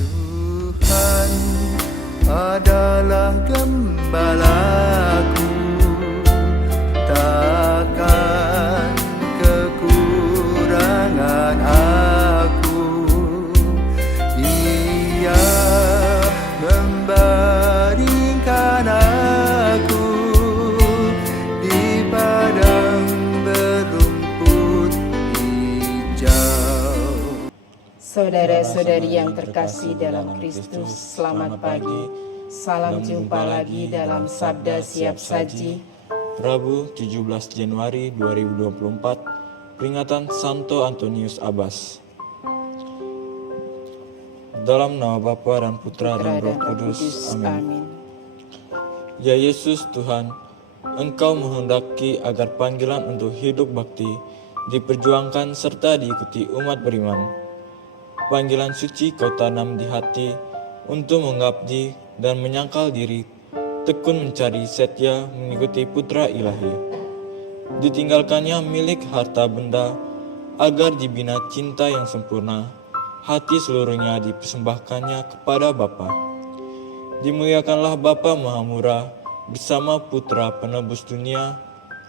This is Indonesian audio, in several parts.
Tuhan adalah gembalaku, takkan kekurangan aku. Ia membaringkan aku di padang berumput hijau. Saudara-saudari yang terkasih dalam Kristus, selamat pagi. Salam jumpa lagi dalam Sabda Siap Saji. Rabu 17 Januari 2024, peringatan Santo Antonius Abbas. Dalam nama Bapa dan Putra dan Roh Kudus. Amin. Ya Yesus Tuhan, Engkau menghendaki agar panggilan untuk hidup bakti diperjuangkan serta diikuti umat beriman. Panggilan suci Kau tanam di hati untuk mengabdi dan menyangkal diri, tekun mencari setia mengikuti Putra Ilahi. Ditinggalkannya milik harta benda agar dibina cinta yang sempurna. Hati seluruhnya dipersembahkannya kepada Bapa. Dimuliakanlah Bapa Maha Murah bersama Putra Penebus dunia,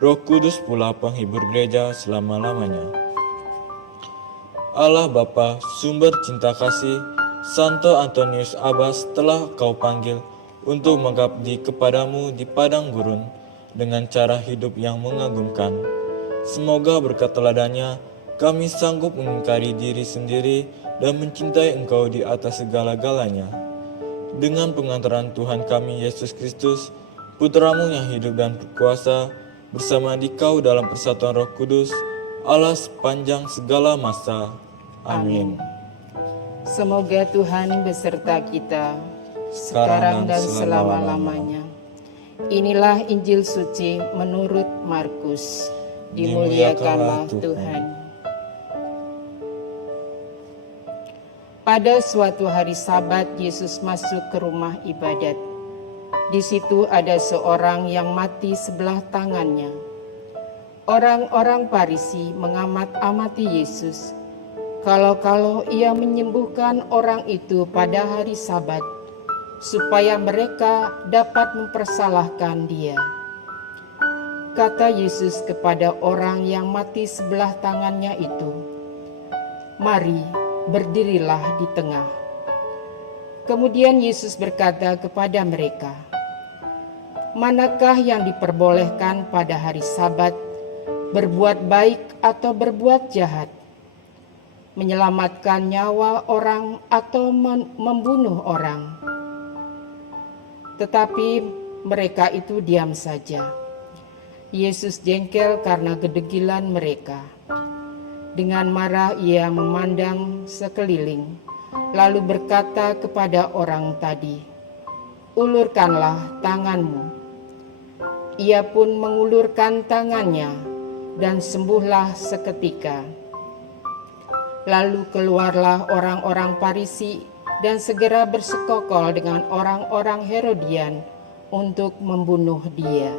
Roh Kudus pula penghibur gereja selama-lamanya. Allah Bapa, sumber cinta kasih, Santo Antonius Abbas telah Kau panggil untuk mengabdi kepadamu di padang gurun dengan cara hidup yang mengagumkan. Semoga berkat teladannya kami sanggup mengingkari diri sendiri dan mencintai Engkau di atas segala-galanya. Dengan pengantaran Tuhan kami Yesus Kristus, Putramu yang hidup dan berkuasa, bersama Dikau dalam persatuan Roh Kudus, Allah sepanjang segala masa. Amin. Semoga Tuhan beserta kita sekarang dan selama-lamanya. Inilah Injil suci menurut Markus. Dimuliakanlah Tuhan. Pada suatu hari Sabat, Yesus masuk ke rumah ibadat. Di situ ada seorang yang mati sebelah tangannya. Orang-orang Farisi mengamat-amati Yesus. Kalau ia menyembuhkan orang itu pada hari Sabat, supaya mereka dapat mempersalahkan dia. Kata Yesus kepada orang yang mati sebelah tangannya itu, "Mari, berdirilah di tengah." Kemudian Yesus berkata kepada mereka, "Manakah yang diperbolehkan pada hari Sabat, berbuat baik atau berbuat jahat? Menyelamatkan nyawa orang atau membunuh orang?" Tetapi mereka itu diam saja. Yesus jengkel karena kedegilan mereka. Dengan marah ia memandang sekeliling, lalu berkata kepada orang tadi, "Ulurkanlah tanganmu." Ia pun mengulurkan tangannya dan sembuhlah seketika. Lalu keluarlah orang-orang Farisi dan segera bersekongkol dengan orang-orang Herodian untuk membunuh dia.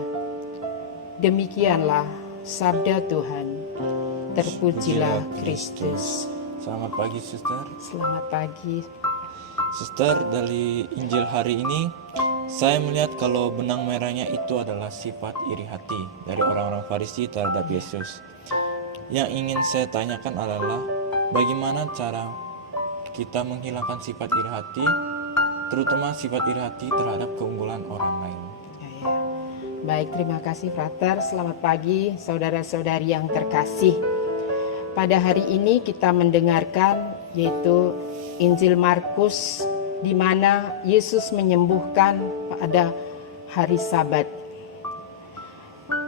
Demikianlah sabda Tuhan. Terpujilah Kristus. Selamat pagi, Suster. Selamat pagi. Suster, dari Injil hari ini saya melihat kalau benang merahnya itu adalah sifat iri hati dari orang-orang Farisi terhadap Yesus. Yang ingin saya tanyakan adalah bagaimana cara kita menghilangkan sifat iri hati, terutama sifat iri hati terhadap keunggulan orang lain. Ya. Baik, terima kasih Frater. Selamat pagi saudara-saudari yang terkasih. Pada hari ini kita mendengarkan yaitu Injil Markus, di mana Yesus menyembuhkan pada hari Sabat.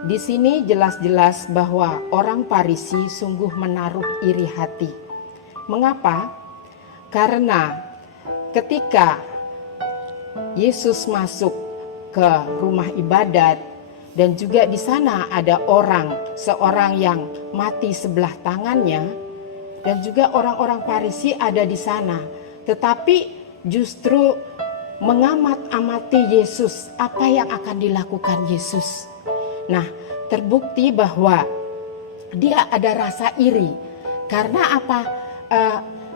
Di sini jelas-jelas bahwa orang Farisi sungguh menaruh iri hati. Mengapa? Karena ketika Yesus masuk ke rumah ibadat dan juga di sana ada seorang yang mati sebelah tangannya, dan juga orang-orang Farisi ada di sana, tetapi justru mengamat-amati Yesus, apa yang akan dilakukan Yesus. Nah, terbukti bahwa dia ada rasa iri. Karena apa?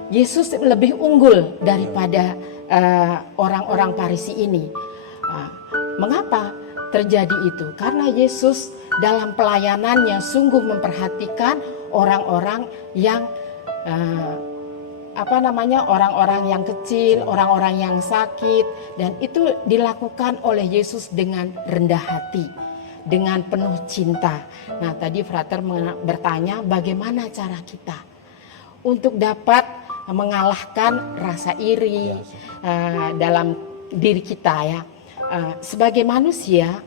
Yesus lebih unggul daripada orang-orang Farisi ini. Mengapa terjadi itu? Karena Yesus dalam pelayanannya sungguh memperhatikan orang-orang yang orang-orang yang kecil, orang-orang yang sakit, dan itu dilakukan oleh Yesus dengan rendah hati, dengan penuh cinta. Nah, tadi Frater bertanya bagaimana cara kita untuk dapat mengalahkan rasa iri dalam diri kita ya. Sebagai manusia,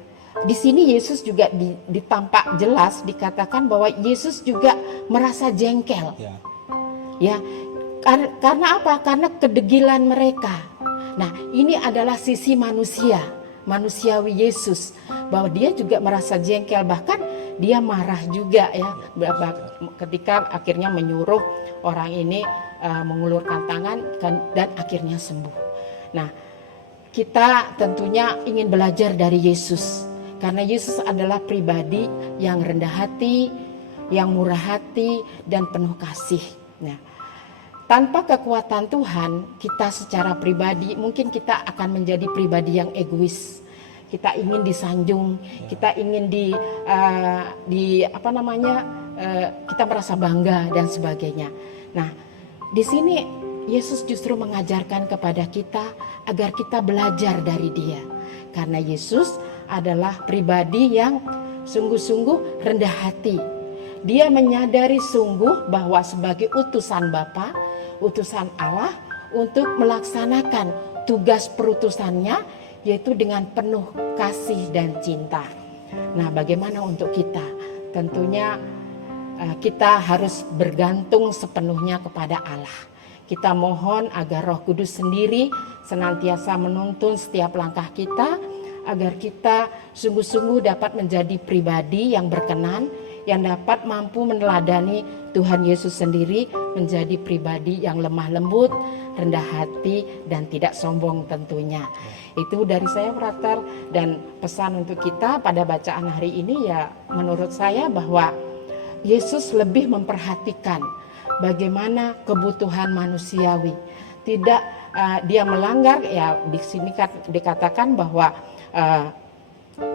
di sini Yesus juga ditampak jelas dikatakan bahwa Yesus juga merasa jengkel. Ya, karena apa? Karena kedegilan mereka. Nah, ini adalah sisi manusiawi Yesus, bahwa dia juga merasa jengkel, bahkan dia marah juga ya, ketika akhirnya menyuruh orang ini mengulurkan tangan dan akhirnya sembuh. Nah, kita tentunya ingin belajar dari Yesus, karena Yesus adalah pribadi yang rendah hati, yang murah hati, dan penuh kasih. Nah, tanpa kekuatan Tuhan, kita secara pribadi mungkin kita akan menjadi pribadi yang egois. Kita ingin disanjung, kita ingin kita merasa bangga dan sebagainya. Nah, di sini Yesus justru mengajarkan kepada kita agar kita belajar dari Dia, karena Yesus adalah pribadi yang sungguh-sungguh rendah hati. Dia menyadari sungguh bahwa sebagai utusan Bapa, utusan Allah untuk melaksanakan tugas perutusannya, yaitu dengan penuh kasih dan cinta. Nah, bagaimana untuk kita? Tentunya kita harus bergantung sepenuhnya kepada Allah. Kita mohon agar Roh Kudus sendiri senantiasa menuntun setiap langkah kita, agar kita sungguh-sungguh dapat menjadi pribadi yang berkenan, yang dapat mampu meneladani Tuhan Yesus sendiri, menjadi pribadi yang lemah lembut, rendah hati, dan tidak sombong tentunya. Itu dari saya, Frater, dan pesan untuk kita pada bacaan hari ini ya, menurut saya bahwa Yesus lebih memperhatikan bagaimana kebutuhan manusiawi. Tidak dia melanggar, ya di sini dikatakan bahwa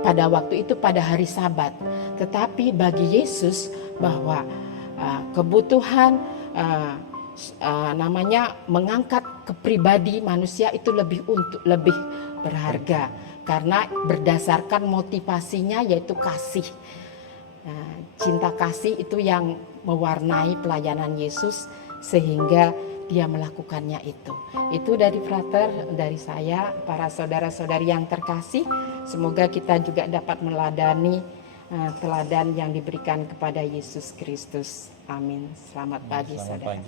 pada waktu itu pada hari Sabat. Tetapi bagi Yesus bahwa kebutuhan mengangkat kepribadi manusia itu lebih berharga, karena berdasarkan motivasinya yaitu kasih. Cinta kasih itu yang mewarnai pelayanan Yesus sehingga dia melakukannya itu. Itu dari Frater, dari saya, para saudara-saudari yang terkasih. Semoga kita juga dapat meladani teladan yang diberikan kepada Yesus Kristus. Amin. Selamat pagi, saudara.